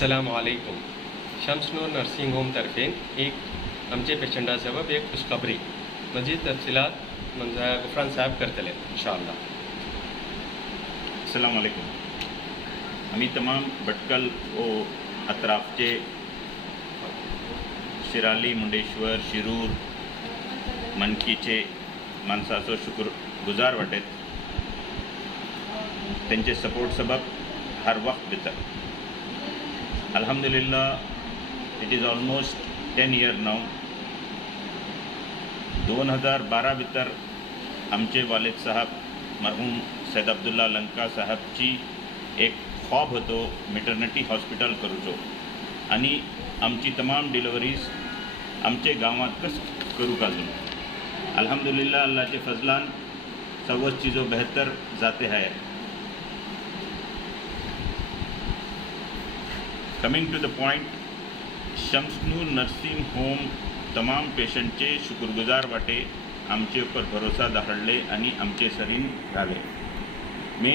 अस्सलामुअलैकुम। शम्सनूर nursing home तर्फेन एक आमचे पेशंटा सबब एक खुशखबरी मजीद तफसीलात मंजा गुफरान साहब करतले इंशाअल्लाह। अस्सलाम वालेकुम। आम्ही तमाम भटकल व अतराफचे शिराली, मुंडेश्वर, शिरूर, मनकीचे माणसाचो शुक्रगुजार वाटेत त्यांचे सपोर्ट सबब हर वक्त भितर अल्हम्दुलिल्लाह इट इज ऑलमोस्ट 10 years नाव 2012 भितर आमचे वालिद साहब मरहूम सैद अब्दुल्ला लंका साहबची एक ख्वाब होतो मॅटर्निटी हॉस्पिटल करूचो आणि आमची तमाम डिलिव्हरीज आमचे गावात कस करू घालून अल्हम्दुलिल्लाह अल्लाह के फजलान सब चीज़ों बेहतर जाते हैं। Coming to the point, Shamsnoor nursing home तमाम पेशंटचे शुक्रगुजार वाटे आमचे ऊपर भरोसा दाखडले आणि आमचे सरीन झाले। मी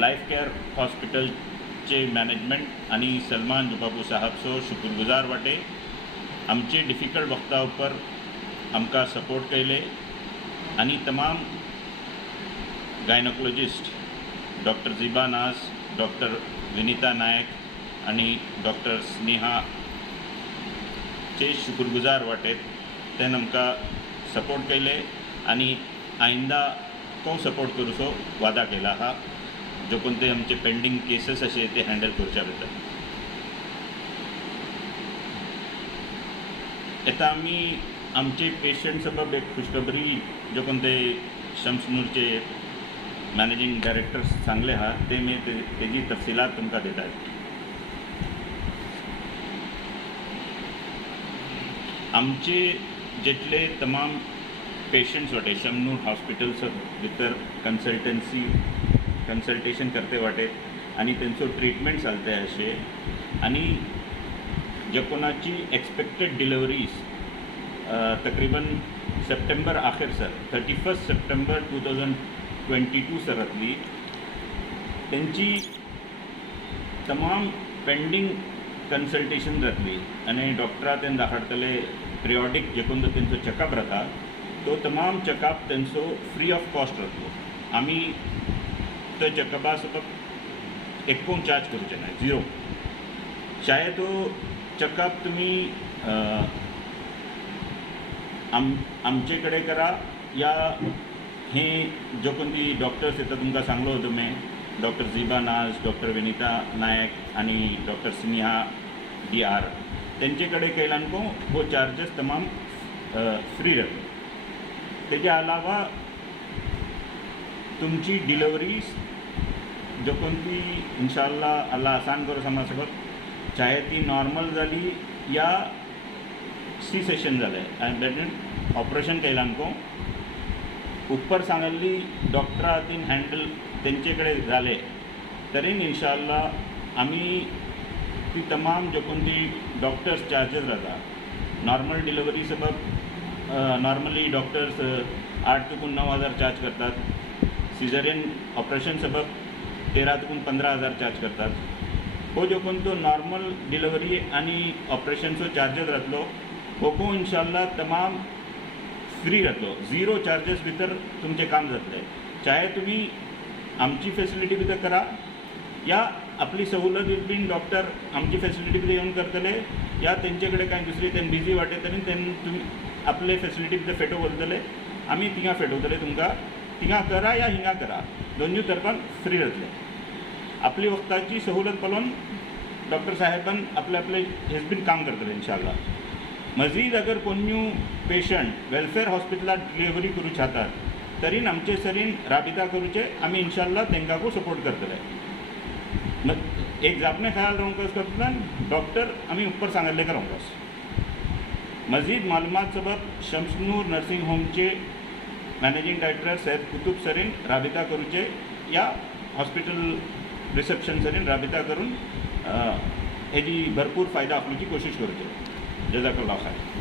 लाइफ केअर हॉस्पिटलचे मॅनेजमेंट आणि सलमान जुबाबू साहबचो शुक्रगुजार वाटे आमचे डिफिकल्ट वक्ता ऊपर आमकां सपोर्ट केले आणि तमाम गायनोकोलॉजिस्ट डॉक्टर झिबा नाज, डॉक्टर विनीता नायक आणि डॉक्टर स्नेहा चे शुक्रगुजार वाटेत त्यान आमकां सपोर्ट केले आणि आयंदा तो सपोर्ट करूचो वादा केला हा जो कोणते आमचे पेंडिंग केसेस असे ते हँडल करच्या भितर। आता आम्ही आमचे पेशंट सबब एक खुशखबरी जो कोणते शम्सनूरचे मॅनेजिंग डायरेक्टर सांगले हा ते मी तेजी तफसिलात तुमकां दितात। आमचे जितले तमाम पेशंट्स वाटे शम्सनूर हॉस्पिटल भितर कंसल्टेशन करते वाटे आणि त्यांचो ट्रीटमेंट चालते असे आणि जे कोणाची एक्सपेक्टेड डिलिव्हरीज तकरीबन सप्टेंबर आखिर सर 31 सप्टेंबर 2022 सरतली त्यांची तमाम पेंडिंग कन्सल्टेशन जातली आणि डॉक्टरा तें दाखडतले पिरियॉडिक जे कोणतो तेंचो चेकअप राहता तो तमाम चेकअप तेंचो फ्री ऑफ कॉस्ट राहतलो। आम्ही तो चेकअपा सबब एक चार्ज करचे ना झिरो चाहे तो चेकअप तुम्ही आमचे कडे करा या हे जो कोणती डॉक्टर्स येतात तुमकां सांगलो होतो मी डॉक्टर झिबा नाज, डॉक्टर विनीता नायक आणि डॉक्टर स्नेहा DR त्यांचेकडे केल्यानको वो चार्जेस तमाम फ्री रहते। तेजे अलावा तुमची डिलिव्हरीज जो कोणती इंशाअल्लाह अल्लाह आसान करो समजा सकत चाहे ती नॉर्मल जाली या सी सेशन जालें आणि दॅट ऑपरेशन केल्यानको ऊपर सांगल्ली डॉक्टरा हातीन हँडल तेंचेकडे झाले तरी इंशाअल्लाह आम्ही ती तमाम जो कोणती डॉक्टर्स चार्जेस राहता नॉर्मल डिलिव्हरी सबब नॉर्मली डॉक्टर्स 8 ते 9,000 चार्ज करतात, सिझेरियन ऑपरेशन सबब 13 ते 15,000 चार्ज करतात। हो जो कोणतो नॉर्मल डिलिव्हरी आणि ऑपरेशनचो चार्जेस राहतलो हो इंशाअल्लाह तमाम फ्री राहतलो, झिरो चार्जेस भितर तुमचे काम जातले। चाहे तुम्ही आमची फॅसिलिटी भितर करा या आपली सवलत बीन डॉक्टर आमची फॅसिलिटी भितर येऊन करतले या त्यांच्याकडे काही दुसरी त्यांनी बिझी वाटे तरी तुम्ही आपले फॅसिलिटी भितर फेटो बोलतले आम्ही तिंगा फेटवतले तुमकां तिंगा करा या हिंगा करा दोन्ही तरफान फ्री राहतले। आपली वक्ताची सवलत पालोवन डॉक्टर साहेबान आपले आपले हेच बीन काम करतले इंशाअल्लाह। मजीद अगर कोणी पेशंट वेलफेअर हॉस्पिटलात डिलिव्हरी करू चाहतात तरी आमचे सरीन राबिता करूचे आम्ही इंशाअल्लाह तेंका को सपोर्ट करतले। मग एक जापने ख्याल रहूँकस करतला डॉक्टर आम्ही ऊपर सांगले का रहूँकस। मजीद मालूमात सबब शम्सनूर नर्सिंग होमचे मॅनेजिंग डायरेक्टर सैयद कुतुब सरीन राबिता करूचे या हॉस्पिटल रिसेप्शन सरीन राबिता करून हेजी भरपूर फायदा आपल्याची कोशिश करूचे। जजाकल्लाह खैर।